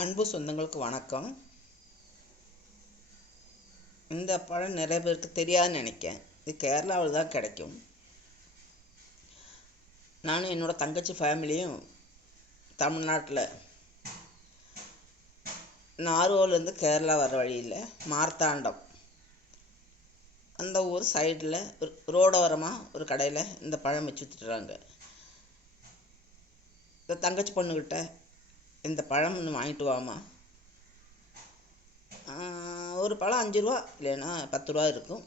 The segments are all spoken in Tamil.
அன்பு சொந்தங்களுக்கு வணக்கம். இந்த பழம் நிறைய பேருக்கு தெரியாதுன்னு நினைக்கிறேன். இது கேரளாவில் தான் கிடைக்கும். நானும் என்னோடய தங்கச்சி ஃபேமிலியும் தமிழ்நாட்டில் நார்வோலேருந்து கேரளா வர வழியில் மார்த்தாண்டம் அந்த ஊர் சைடில் ரோடோரமாக ஒரு கடையில் இந்த பழம் வச்சு வித்துட்டுறாங்க. இந்த தங்கச்சி பொண்ணுக்கிட்ட இந்த பழம் ஒன்று வாங்கிட்டு வாமா, ஒரு பழம் 5 ரூபா இல்லைன்னா 10 ரூபா இருக்கும்,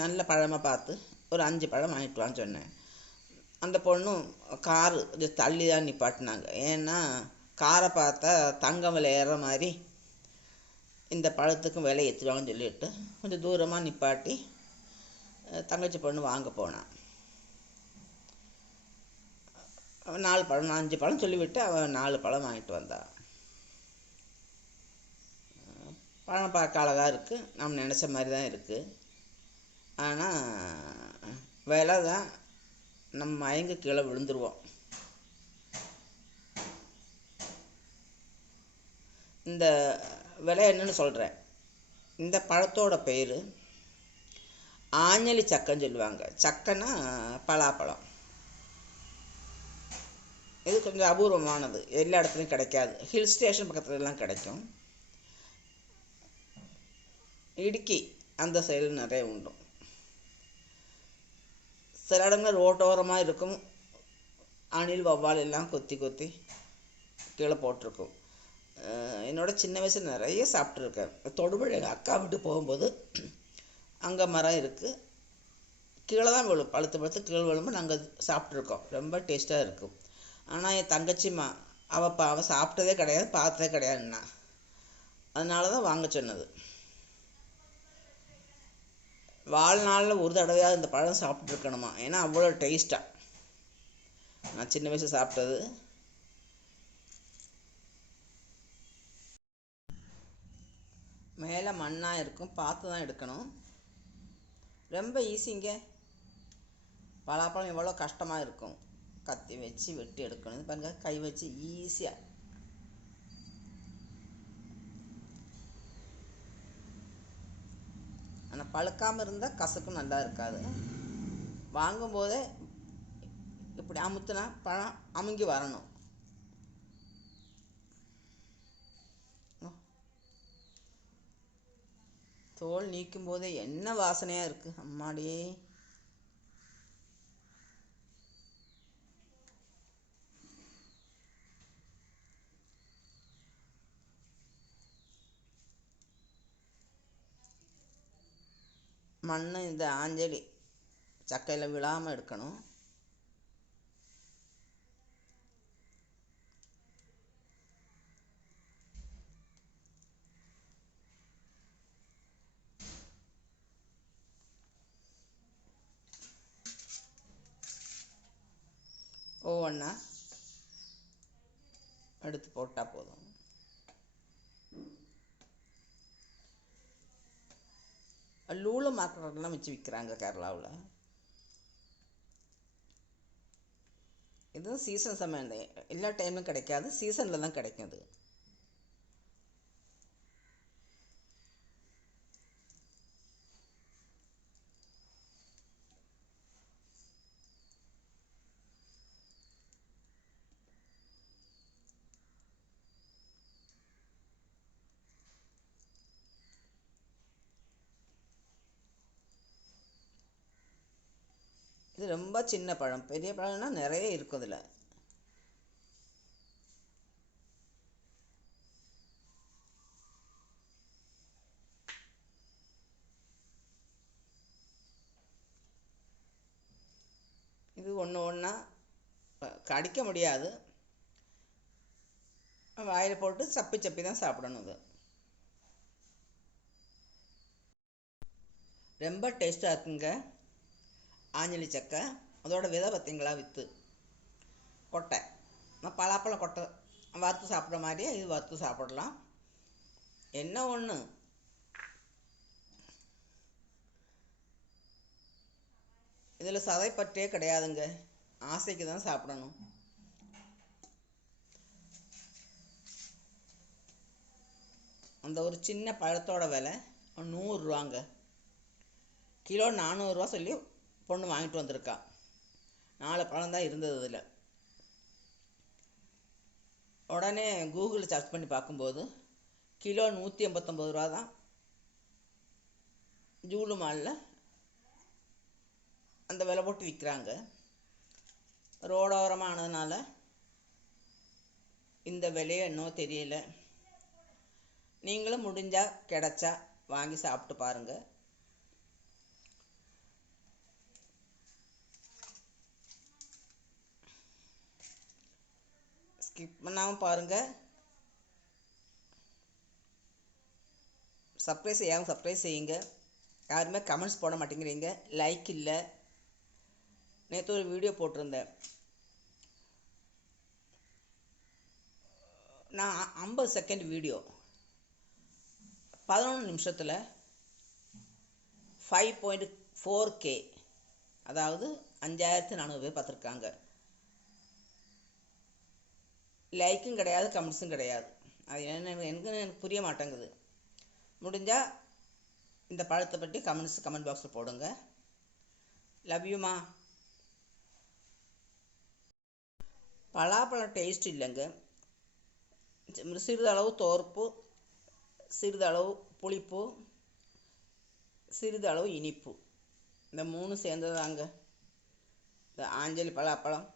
நல்ல பழமாக பார்த்து ஒரு 5 பழம் வாங்கிட்டு வான்னு சொன்னேன். அந்த பொண்ணும் காரு கொஞ்சம் தள்ளி தான் நிப்பாட்டினாங்க. ஏன்னா காரை பார்த்தா தங்கம் விலை ஏறுற மாதிரி இந்த பழத்துக்கும் விலை ஏற்றுவாங்கன்னு சொல்லிட்டு கொஞ்சம் தூரமாக நிப்பாட்டி தங்கச்சி பொண்ணு வாங்க போனான். அவன் 4 பழம் 5 பழம் சொல்லிவிட்டு அவன் 4 பழம் வாங்கிட்டு வந்தான். பழம் பார்க்க அழகாக இருக்குது, நம்ம நினச்ச மாதிரி தான் இருக்குது. ஆனால் விலை தான் நம்ம மயங்க கீழே விழுந்துருவோம். இந்த விலை என்னன்னு சொல்கிறேன். இந்த பழத்தோட பேர் ஆஞ்சலி சக்கைன்னு சொல்லுவாங்க. சக்கைன்னா பலாப்பழம். இது கொஞ்சம் அபூர்வமானது, எல்லா இடத்துலையும் கிடைக்காது. ஹில் ஸ்டேஷன் பக்கத்துலலாம் கிடைக்கும். இடுக்கி அந்த சைடில் நிறைய உண்டு. சில இடங்கள் ரோட்டோரமாக இருக்கும், அணில் வவ்வால் எல்லாம் கொத்தி கொத்தி கீழே போட்டிருக்கும். என்னோட சின்ன வயசில் நிறைய சாப்பிட்ருக்கேன். தொடுபுழை எங்கள் அக்கா விட்டு போகும்போது அங்கே மரம் இருக்குது, கீழே தான் விழும், பழுத்து பழுத்து கீழே விழும்போது நாங்கள் சாப்பிட்ருக்கோம். ரொம்ப டேஸ்ட்டாக இருக்கும். ஆனால் என் தங்கச்சிம்மா அவள் சாப்பிட்டதே கிடையாது, பார்த்ததே கிடையாதுன்னா, அதனால தான் வாங்க சொன்னது. வாழ்நாளில் ஒரு தடவையாவது இந்த பழம் சாப்பிட்ருக்கணுமா, ஏன்னா அவ்வளோ டேஸ்ட்டாக. நான் சின்ன வயசு சாப்பிட்டது. மேலே மண்ணாக இருக்கும், பார்த்து தான் எடுக்கணும். ரொம்ப ஈஸிங்க. பலாப்பழம் எவ்வளோ கஷ்டமாக இருக்கும், கத்தி வச்சு வெட்டி எடுக்கணும். இது பாருங்க, கை வச்சு ஈஸியாக. ஆனால் பழுக்காமல் இருந்தால் கசக்கும், நல்லா இருக்காது. வாங்கும்போதே இப்படி அமுத்துனா பழம் அமுங்கி வரணும். தோல் நீக்கும் போதே என்ன வாசனையாக இருக்குது, அம்மாடியே. மண் இந்த ஆஞ்சலி சக்கையில் விழாமல் எடுக்கணும். ஒவ்வொன்றா எடுத்து போட்டால் போதும். லூலு மார்க்கெட்லாம் வச்சு விற்கிறாங்க கேரளாவில். இதுவும் சீசன் சமயம் தான், எல்லா டைம்லும் கிடைக்காது, சீசனில் தான் கிடைக்கும். அது இது ரொம்ப சின்ன பழம். பெரிய பழம்னா நிறைய இருக்கும் இதில். இது ஒன்று ஒன்றா கடிக்க முடியாது, வாயில் போட்டு சப்பி சப்பி தான் சாப்பிடணும். இது ரொம்ப டேஸ்ட்டாக இருக்குங்க. ஆஞ்சலி சக்கை அதோட விதை பார்த்தீங்களா, விற்று கொட்டை. பலாப்பழம் கொட்டை வறுத்து சாப்பிட்ற மாதிரியே இது வறுத்து சாப்பிடலாம். என்ன ஒன்று, இதில் சதை பற்றே கிடையாதுங்க, ஆசைக்கு தான் சாப்பிடணும். அந்த ஒரு சின்ன பழத்தோட விலை 100 ரூபாங்க. கிலோ 400 சொல்லி பொண்ணு வாங்கிட்டு வந்திருக்கா. 4 பழம் தான் இருந்தது அதில். உடனே கூகுளில் சர்ச் பண்ணி பார்க்கும்போது கிலோ 189 தான் ஜூலு மாலில் அந்த விலை போட்டு விற்கிறாங்க. ரோடோரமாக ஆனதுனால இந்த விலையை இன்னும் தெரியல. நீங்களும் முடிஞ்சால் கிடச்சா வாங்கி சாப்பிட்டு பாருங்கள். ஸ்கிப் பண்ணாமல் பாருங்கள். சப்ஸ்கிரைப் செய்யாமல் சப்ஸ்கிரைப் செய்யுங்க. யாருமே கமெண்ட்ஸ் போட மாட்டேங்கிறீங்க, லைக் இல்லை. நேற்று ஒரு வீடியோ போட்டிருந்தேன். நான் 50 செகண்ட் வீடியோ 11 நிமிஷத்தில் 5.4K, அதாவது 5400 பேர் பார்த்துருக்காங்க. லைக்கும் கிடையாது, கமெண்ட்ஸும் கிடையாது. அது எனக்கு புரிய மாட்டேங்குது. முடிஞ்சால் இந்த பழத்தை பற்றி கமெண்ட் பாக்ஸில் போடுங்க. லவ் யூமா. பலாப்பழம் டேஸ்ட் இல்லைங்க. சிறிதளவு தோர்ப்பு, சிறிதளவு புளிப்பு, சிறிதளவு இனிப்பு, இந்த 3 சேர்ந்ததாங்க இந்த ஆஞ்சலி பலாப்பழம்.